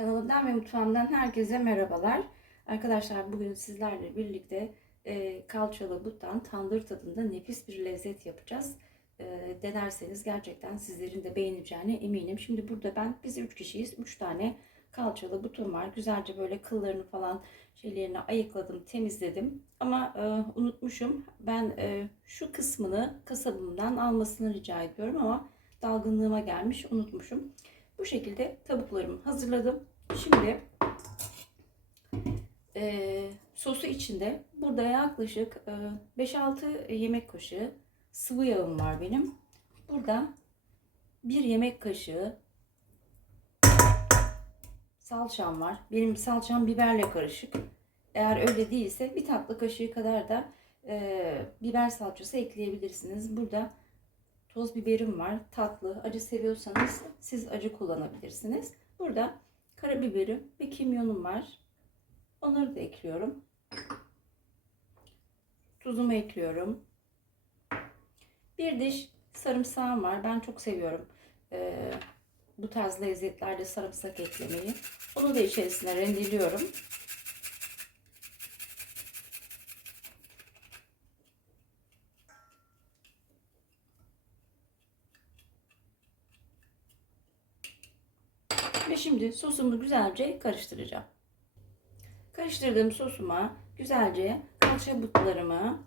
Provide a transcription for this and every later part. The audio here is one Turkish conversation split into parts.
Kanalımdan ve mutfağımdan herkese merhabalar. Arkadaşlar bugün sizlerle birlikte e, kalçalı buttan tandır tadında nefis bir lezzet yapacağız. E, denerseniz gerçekten sizlerin de beğeneceğine eminim. Şimdi burada ben biz 3 kişiyiz. 3 tane kalçalı butum var. Güzelce böyle kıllarını falan şeylerini ayıkladım, temizledim. Ama e, unutmuşum. Ben e, şu kısmını kasabımdan almasını rica ediyorum ama dalgınlığıma gelmiş unutmuşum. Bu şekilde tavuklarımı hazırladım. Şimdi e, sosu içinde burada yaklaşık e, 5-6 yemek kaşığı sıvı yağım var benim. Burada bir yemek kaşığı salçam var. Benim salçam biberle karışık. Eğer öyle değilse bir tatlı kaşığı kadar da e, biber salçası ekleyebilirsiniz. Burada toz biberim var. Tatlı, acı seviyorsanız siz acı kullanabilirsiniz. Burada karabiberim ve kimyonum var. Onları da ekliyorum. Tuzumu ekliyorum. Bir diş sarımsağım var. Ben çok seviyorum. Ee, bu tarz lezzetlerde sarımsak eklemeyi. Onu da içerisine rendeliyorum. Ve şimdi sosumu güzelce karıştıracağım. Karıştırdığım sosuma güzelce kalça butlarımı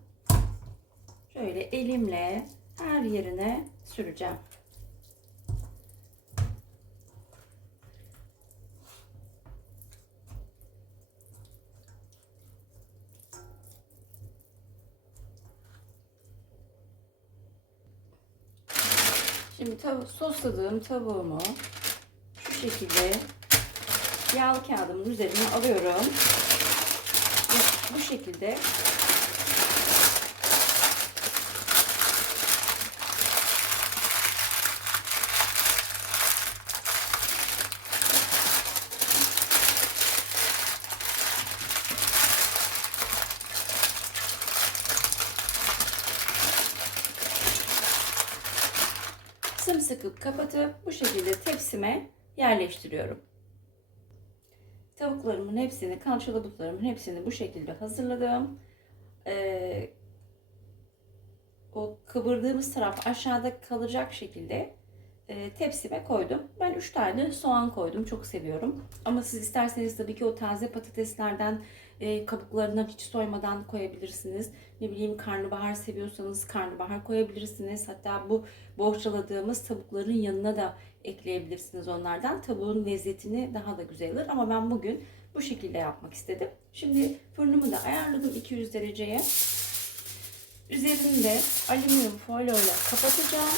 şöyle elimle her yerine süreceğim. Şimdi tav sosladığım tavuğumu şekilde yağlı kağıdımın üzerine alıyorum. Ve bu şekilde sımsıkı kapatıp bu şekilde tepsime yerleştiriyorum. Tavuklarımın hepsini, kalçalı butlarımın hepsini bu şekilde hazırladım. Ee, o kıvırdığımız taraf aşağıda kalacak şekilde e, tepsime koydum. Ben 3 tane soğan koydum. Çok seviyorum. Ama siz isterseniz tabii ki o taze patateslerden e, kabuklarından hiç soymadan koyabilirsiniz. Ne bileyim karnabahar seviyorsanız karnabahar koyabilirsiniz. Hatta bu bohçaladığımız tavukların yanına da ekleyebilirsiniz onlardan. Tavuğun lezzetini daha da güzel alır. Ama ben bugün bu şekilde yapmak istedim. Şimdi fırınımı da ayarladım 200 dereceye. Üzerinde alüminyum folyoyla kapatacağım.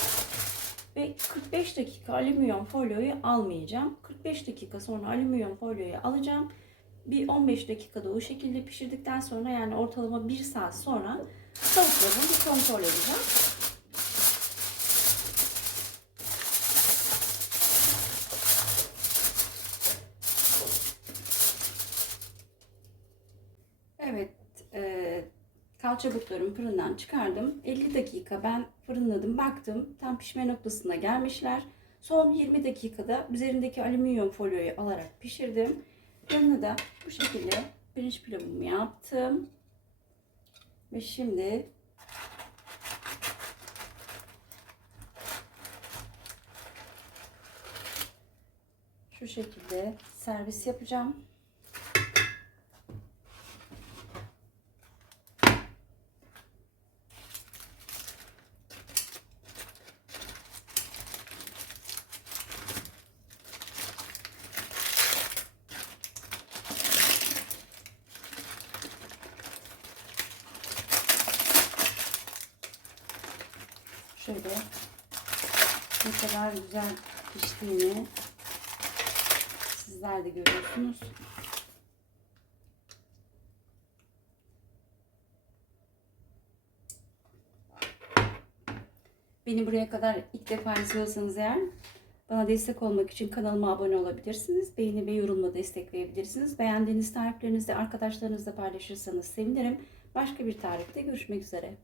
Ve 45 dakika alüminyum folyoyu almayacağım. 45 dakika sonra alüminyum folyoyu alacağım. Bir 15 dakikada o şekilde pişirdikten sonra yani ortalama 1 saat sonra tavuklarımı bir kontrol edeceğim. Evet, e, kalça butlarımı fırından çıkardım. 50 dakika ben fırınladım. Baktım tam pişme noktasına gelmişler. Son 20 dakikada üzerindeki alüminyum folyoyu alarak pişirdim. Yanına da bu şekilde pirinç pilavımı yaptım. Ve şimdi şu şekilde servis yapacağım. Şöyle ne kadar güzel piştiğini sizler de görüyorsunuz. Beni buraya kadar ilk defa izliyorsanız eğer bana destek olmak için kanalıma abone olabilirsiniz. Beğeni ve yorumla destekleyebilirsiniz. Beğendiğiniz tariflerinizi arkadaşlarınızla paylaşırsanız sevinirim. Başka bir tarifte görüşmek üzere.